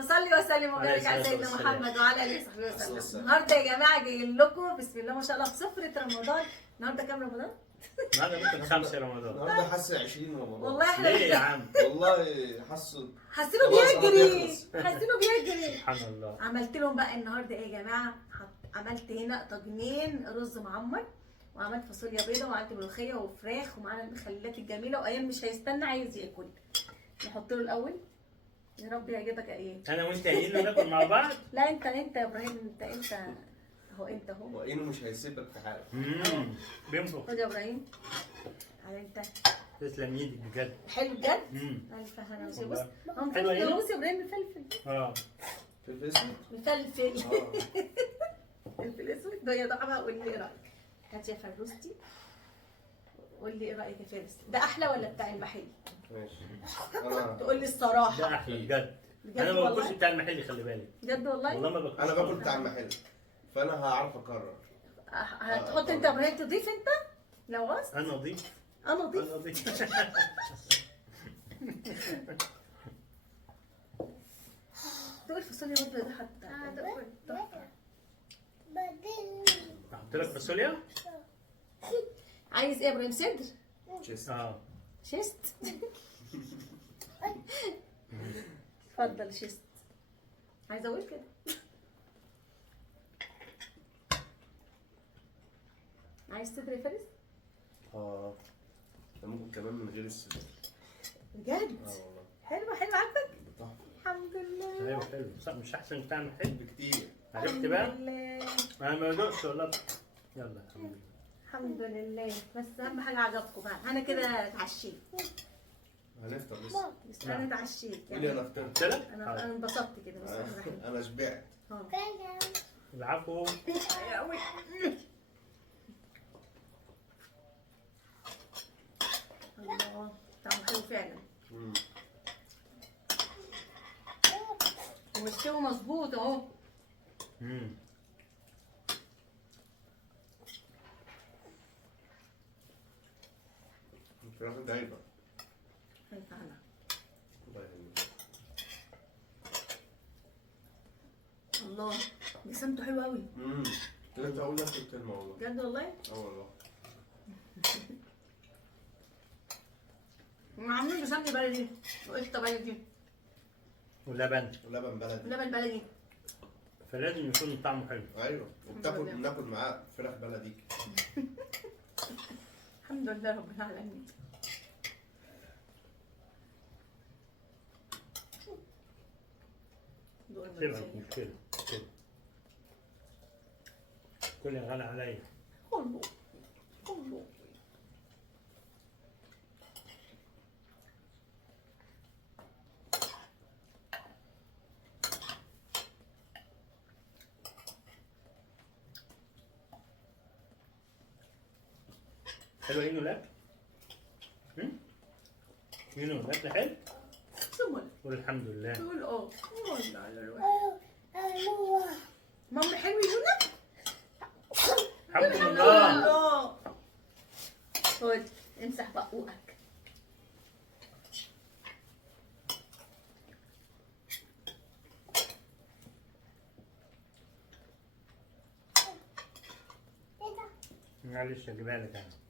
اللهم صل وسلم وبارك على سيدنا محمد وعلى اله وصحبه وسلم. النهارده يا جماعه جايين لكم بسم الله ما شاء الله في سفره رمضان. النهارده كام رمضان؟ النهارده ممكن 5 رمضان. النهارده حاسس 20 رمضان. والله احنا ليه يا عم؟ والله حاسه حاسينه خلاص بيجري، هتخلص. حاسينه بيجري. سبحان الله. عملت لهم بقى النهارده ايه يا جماعه؟ عملت هنا طاجنين رز معمر، وعملت فاصوليا بيضه، وعملت ملوخيه وفراخ، ومعانا المخللات الجميله، وايام مش هيستنى عايز ياكل. نحط له الاول. يا رب يعجبك يا ايه. انا وانت قايلين ناكل مع بعض. لا انت يا ابراهيم، انت اهو، انت اهو. وإنه مش هيسيبك في حالك. بينفخ. خد يا ابراهيم. على انت. تسلم ايدك بجد. حلو بجد؟ امم الف هنا وشفا. بص والله. هم حلوة ايه؟ بص يا ابراهيم مفلفل. اه في الفيسبوك. مفلفل. اه الفلفل الاسود ده يا طعمها. قول لي ايه رايك؟ هات يا فروستي. قول لي ايه رايك يا فارس؟ ده احلى ولا بتاع المحل؟ ماشي. انا تقول لي الصراحه. ده احلى بجد. بجد انا ما باكلش والله؟ بتاع المحل، خلي بالك. بجد والله؟ والله ما باكلش. انا باكل بتاع المحل، فانا هعرف اقرر. هتحط انت يا ابراهيم، تضيف انت لو عاوز. انا اضيف. انا اضيف. انا اضيف. تقول الفاصوليا برضه ده حتى تحفه. احط لك فاصوليا. عايز ايه يا ابراهيم؟ صدر؟ تشيست. اه شيست. اتفضل شيست. عايزه اقول كده. عايز صدر يا فارس؟ اه ده ممكن كمان من غير السجق. بجد؟ والله حلوه حلوه، عاجبك؟ تحفه الحمد لله. ايوه حلو، صح مش احسن بتاع المحل؟ بكتير. عرفت بقى؟ الحمد لله. انا ما بدوقش والله. يلا الحمد لله. الحمد لله، بس اهم حاجه عجبكم بقى. انا كده اتعشيت. هنفطر لسه. بس انا اتعشيت قولي انا يعني. فطرت. قلت لك؟ انا انبسطت كده. بس انا بحب. انا شبعت. العفو. الله، طعمه حلو فعلا. ومستوي مظبوط اهو. الفراخ دايبه. هيفعلا. الله يهنيك. الله، بسمته حلو قوي. كنت هقول نفس الكلمه والله. بجد والله؟ اه والله. عاملين بسمنه بلدي وقشطه بلدي ولبن. ولبن بلدي. ولبن بلدي. فلازم يكون طعمه حلو. ايوه بناكل معاه فراخ بلدي. الحمد لله رب العالمين. سيبها مش مشكلة. كل غالي عليا. كله كله. حلو ينو لك؟ ينو الاكل حلو؟ سمر. قول الحمد لله. تقول والله على الواحد. ماما حلو يونا؟ الحمد لله. الله. خد امسح بقوقك. معلش اجيبها لك انا.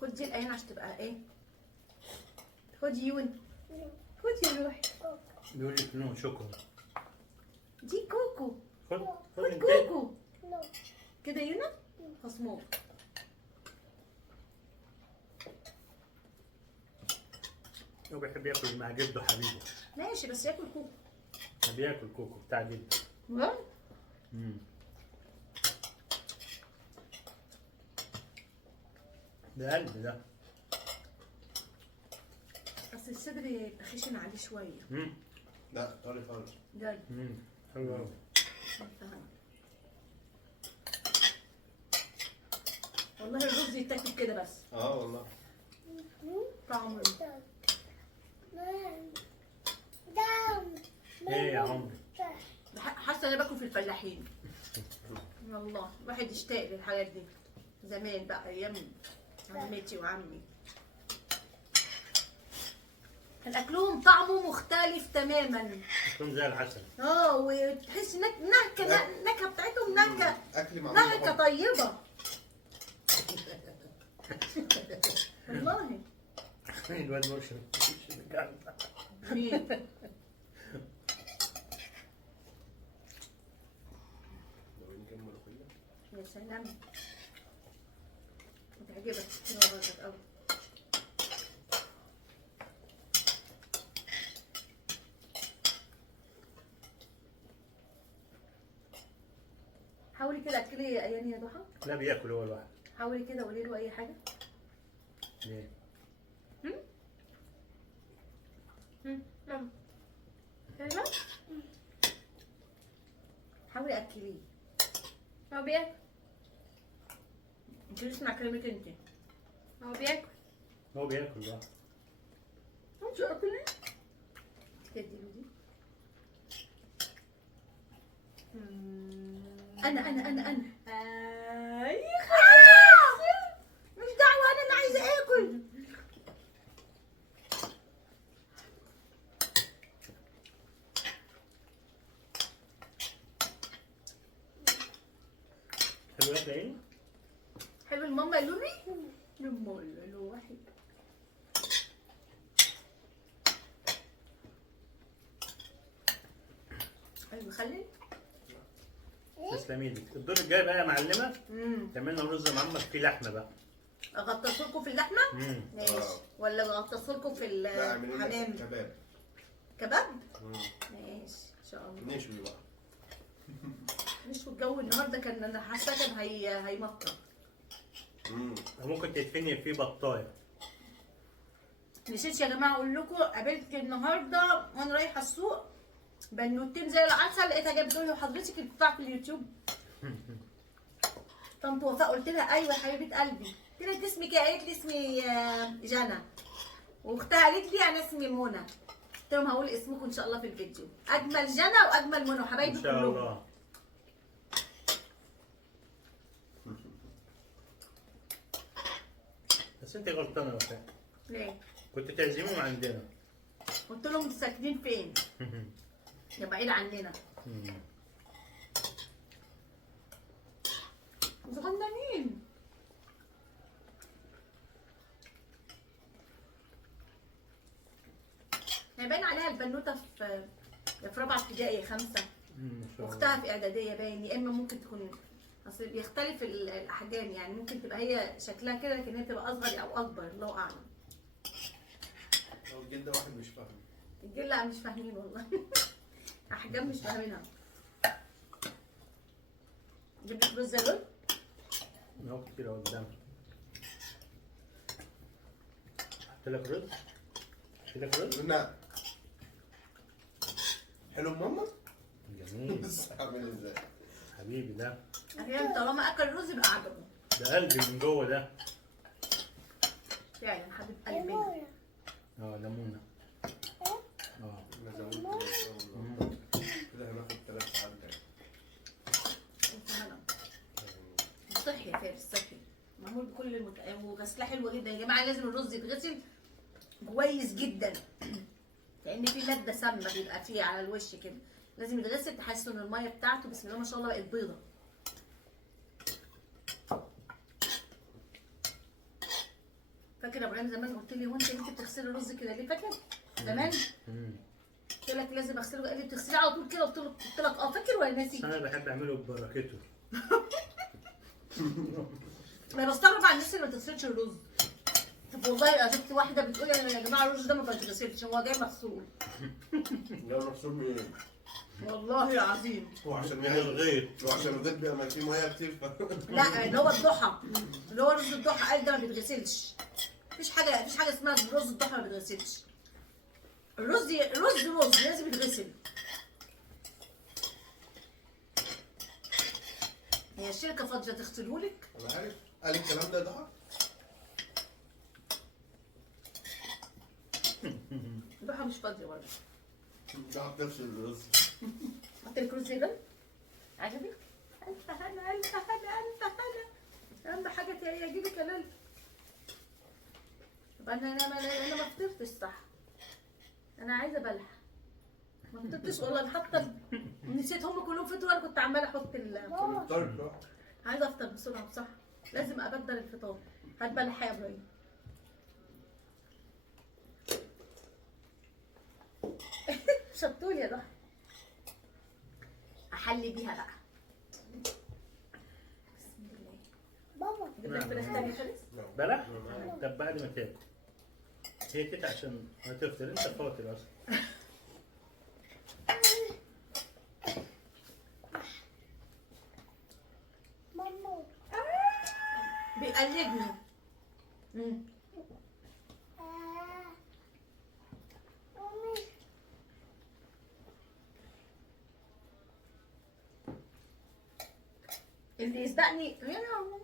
خد دي الايام عشان تبقى ايه؟ خد يون. خد يا روحي. بيقول لك نو شكرا. دي كوكو. خد خد انت. كوكو. كده يونا؟ خصموه. هو بيحب ياكل مع جده حبيبه. ماشي بس ياكل كوكو. بياكل كوكو بتاع جده. بجد؟ ده قلب ده. بس الصدر يبقى خشن عليه شويه. لا طري خالص. بجد. حلو قوي. والله الرز يتاكل كده بس. والله. طعمه ايه يا عمري؟ حاسه انا باكل في الفلاحين. والله الواحد يشتاق للحاجات دي. زمان بقى ايام عمتي وعمي كان اكلهم طعمه مختلف تماما. تكون زي العسل. وتحس النكهه بتاعتهم نكهه اكل معمول نكهه بحب. طيبه والله. الواد مرشد. مين؟ لو نجيب ملوخيه يا سلام بتعجبك كتير قوي. حاولي كده اكلي اياني يا ضحى. لا بياكل هو لوحده. حاولي كده قولي له اي حاجه. ليه؟ ايوه حاولي اكليه. هو بياكل. انت اسمع كلامك انت. هو بياكل. هو بياكل لوحده. انت اكلي تديله دي. انا اي خلاص مش دعوه انا اللي عايزه اكل. حلو الاكل ايه؟ حلو الماما قالوا لي. الماما قالوا واحد. حلو خلي. تسلمي ايدك. الدور الجاي بقى يا معلمه تعمل لنا رز معمر فيه لحمه بقى. اغطس لكم في اللحمه. ماشي. ولا اغطس لكم في لا اعملي لنا الحمام. كباب. كباب. ماشي ان شاء الله. نشوي بقى. مش الجو النهارده كان انا حاسه كان هيمطر. ممكن تدفني فيه بطايه. نسيت يا جماعه اقول لكم قابلت النهارده وانا رايحه السوق بنوتين زي العسل لقيتها جايه بتقول لي حضرتك بتاع في اليوتيوب. طنط وفاء قلت لها ايوه يا حبيبه قلبي. قلت لها انت اسمك ايه؟ قالت لي اسمي جنى. واختها قالت لي انا اسمي منى. قلت لهم هقول اسمكم ان شاء الله في الفيديو. اجمل جنى واجمل منى وحبايبي ان شاء كلهم. الله. بس انت غلطانه يا وفاء. ليه؟ كنت تعزمهم عندنا. قلت لهم انتوا ساكنين فين؟ يا بعيد عننا. صغننين. هي باين عليها البنوته في رابعه ابتدائي 5. واختها في اعداديه باين. يا اما ممكن تكون اصل بيختلف الاحجام يعني ممكن تبقى هي شكلها كده لكن هي تبقى اصغر او اكبر الله اعلم. لو الجلد واحد مش فاهم. الجيل لا مش فاهمين والله. احجام مش فاهمينها. جبت رز زلول. اهو كتير اهو قدامك. احط لك رز. احط لك رز. لا حلو ماما. جميل. بس اعمل ازاي؟ حبيبي ده. احيانا طالما اكل رز يبقى عجبه. ده قلبي من جوه ده. فعلا حبيب قلبي. ليمونه. انا زودت كده هناخد 3 ساعات تاني. صحي يا فارس صحي. معمول بكل وغسله حلوه جدا يا جماعه. لازم الرز يتغسل كويس جدا لان في ماده سامه بيبقى فيه على الوش كده. لازم يتغسل تحسوا ان الميه بتاعته بسم الله ما شاء الله بقت بيضه. فاكر يا ابراهيم زمان قلت لي هو انت بتغسلي الرز كده ليه؟ فاكر زمان؟ قلت لك لازم اغسله. قال لي بتغسليه على طول كده. قلت لك فاكر ولا ناسي؟ انا بحب اعمله ببركته. انا بستغرب على الناس اللي ما تغسلش الرز. طب والله انا شفت واحده بتقول يا جماعه الرز ده ما بيتغسلش هو جاي مغسول. لا مغسول منين؟ والله العظيم. هو عشان من يعني الغيط. هو عشان الغيط بيبقى فيه ميه كتير لا اللي هو الضحى. اللي هو رز الضحى قال ده ما بيتغسلش. مفيش حاجه اسمها رز الضحى ما بيتغسلش. الرز رز لازم يتغسل. هي الشركه فاضيه تغسلهولك؟ انا عارف قال الكلام ده ضحى. الضحى مش فاضيه برضه. ضحى بتغسل الرز. حط لك رز يبل. عجبك؟ الف هنا الف هنا الف هنا. اهم حاجه يا جيبي كلال. طب انا ما فطرتش صح. انا عايزه بلح. ما فطرتش والله، حتى نسيت هم كلهم فطروا وانا كنت عماله احط عايزه افطر بسرعه بصح. لازم ابدل الفطار. هات بلح يا ابراهيم. شطول يا ضحى. احلي بيها بقى. بسم الله. بابا جبت لك فراخ تانية خالص؟ بلح؟ طب بعد ما تاكل. هي كده عشان هتفطر، انت فاطر اصلا. ماما بيقلدني. مامي اللي يسبقني هنا.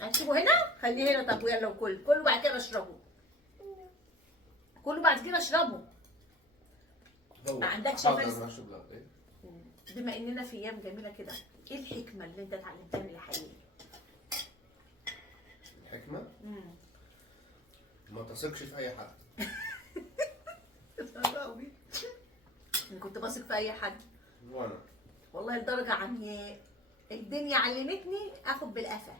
هتسيبه هنا؟ خليه هنا. طب ويلا وكل كله بعد كده اشربه. كله بعد كده اشربه. ما عندكش حاضر فلس؟ انا هشرب لك ايه؟ بما اننا في ايام جميله كده، ايه الحكمه اللي انت اتعلمتها من الحقيقه؟ الحكمة ما تثقش في اي حد. انا كنت بثق في اي حد وانا والله، لدرجه عمياء الدنيا علمتني اخد بالقفا،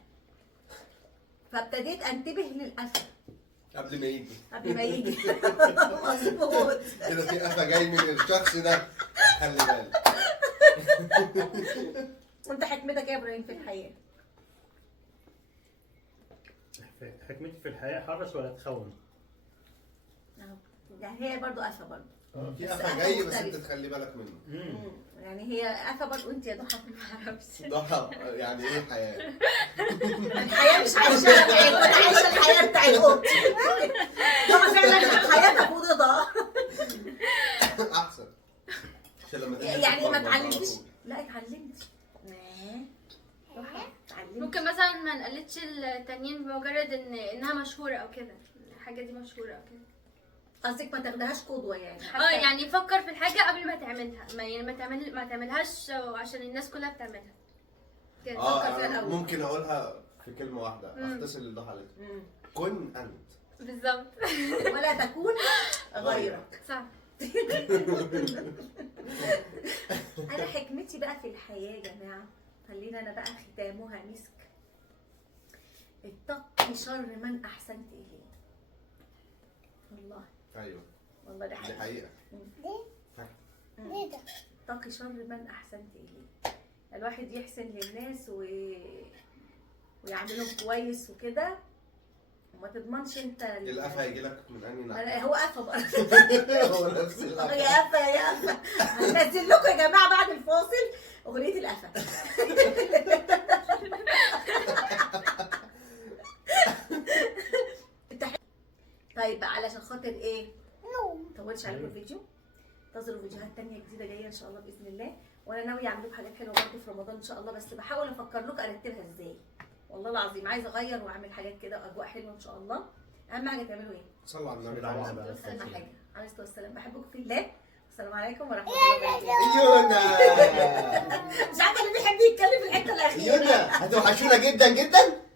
فابتديت انتبه للقفا قبل ما يجي قبل ما يجي. مظبوط. كده في قفا جاي من الشخص ده، خلي بالك. وانت حكمتك ايه يا ابراهيم في الحياه؟ حكمتي في الحياه حرص ولا تخون. أهو. يعني هي برضو قفا برضو. في بس قفا قفا جاي بس مختلف. انت تخلي بالك منه. يعني هي قفا برضو. وانت يا ضحى ما اعرفش. ضحى يعني ايه حياة؟ الحياه مش عايشاها بتاعت، انا عايشه الحياه بتاعت اوضتي. طبعا فعلا حياتها في اوضتها. احسن عشان لما تيجي يعني ما تتمرمط على اتعلمتش؟ طول. لا اتعلمت. ضحى اتعلمت. ممكن مثلا ما نقلدش التانيين بمجرد انها مشهوره او كده، الحاجه دي مشهوره او كده. قصدك ما تاخدهاش قدوه يعني؟ يعني فكر في الحاجه قبل ما تعملها، يعني ما تعملهاش عشان الناس كلها بتعملها كده. فكر فيها أنا الأول. ممكن اقولها في كلمة واحدة، اختصر اللي ضحى قالته. كن انت. بالظبط. ولا تكون غيرك. صح. انا حكمتي بقى في الحياه يا جماعه، خلينا انا بقى ختامها مسك. اتقي شر من احسنت اليه. والله ايوه والله ده دي حقيقي. حقيقة. ليه ده؟ اتقي شر من احسنت اليه. الواحد يحسن للناس ويعملهم كويس وكده، وما تضمنش انت القفا هيجي لك من انهي ناحية؟ هو قفا برضه. هو نفس القفا. يا قفا يا قفا. هنزل لكم يا جماعه بعد الفاصل اغنيه القفا. طيب علشان خاطر ايه؟ ما اطولش عليكم الفيديو. انتظروا فيديوهات تانية جديدة جاية ان شاء الله باذن الله، وانا ناوية اعمل لكم حاجات حلوة برضه في رمضان ان شاء الله، بس بحاول افكر لكم ارتبها ازاي. والله العظيم عايزة اغير واعمل حاجات كده واجواء حلوة ان شاء الله. اهم حاجة تعملوا ايه؟ صلوا على النبي صلوا على طبعا. النبي. اهم حاجة عليه الصلاة والسلام. بحبكم في الله. السلام عليكم ورحمة الله وبركاته. يونا مش عارفة اللي بيحب يتكلم في الحتة الأخيرة. يونا هتوحشونا جدا جدا.